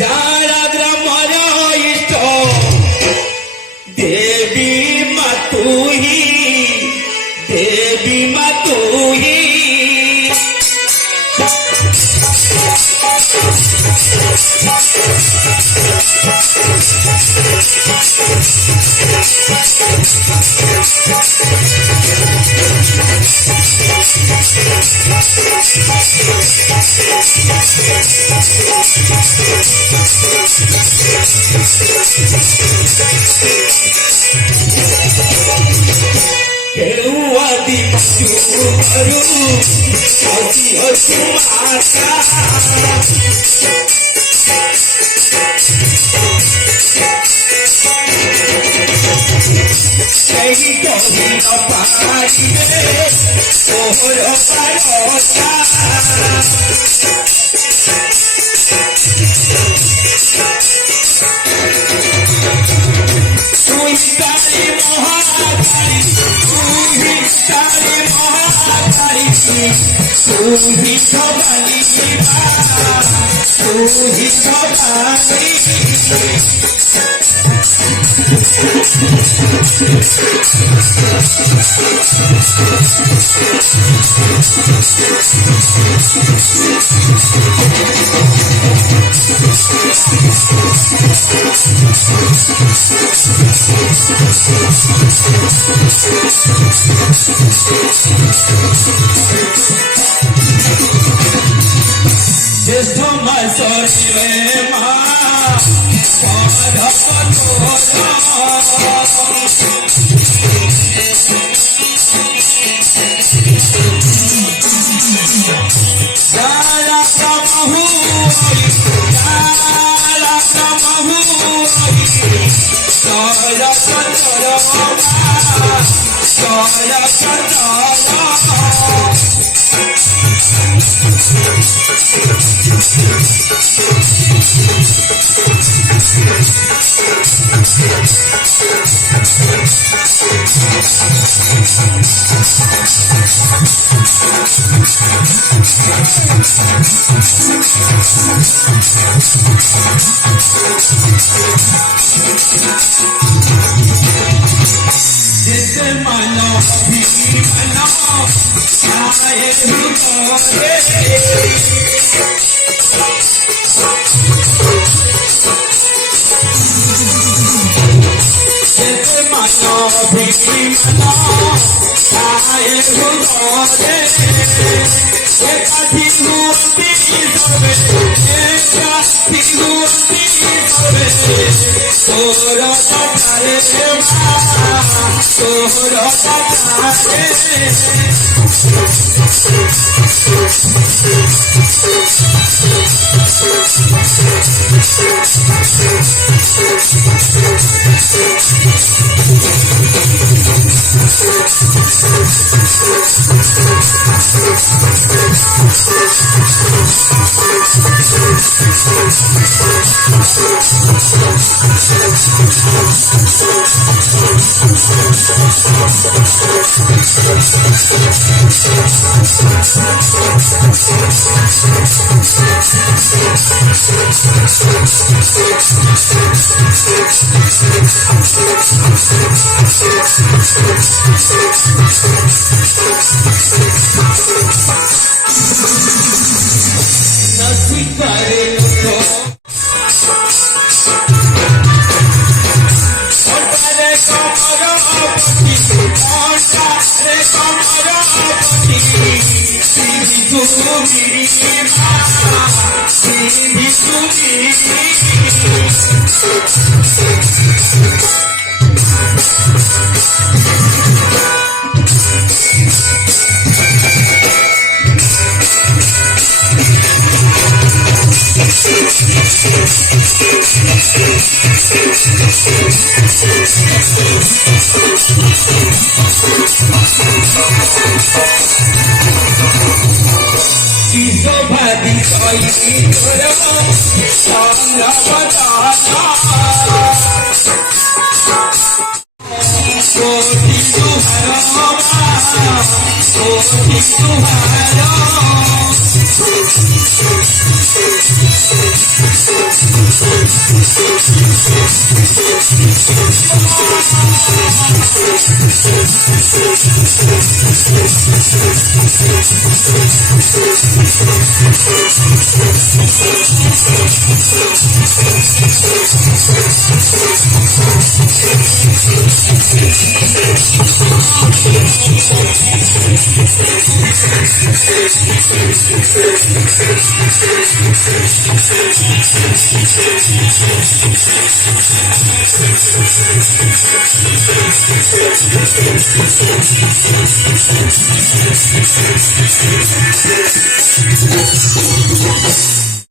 যারা গ্রামর ইষ্ট দেবী মাতুহি দেবী মাতুহি केरुआदी चुरू हसी हसी माता कही कही न पाई तोहर पारोसा तारी महातारी तारी महातारी तू ही भवानी तू ही भवानी ज्येष्ठ मासरे मा जिसे मानो भी मानो आए हुए जिसे मानो भी मानो आए हुए एकाधी हुई सबे एकाधी हुई सबे तोरा तारे तोरा तारे नसी करे तो ओटारे कमरा पति ओटारे कमरा पति सीधी सुमी माता सीधी सुमी भाभी कोई सामना बताना कोटि तुम्हारा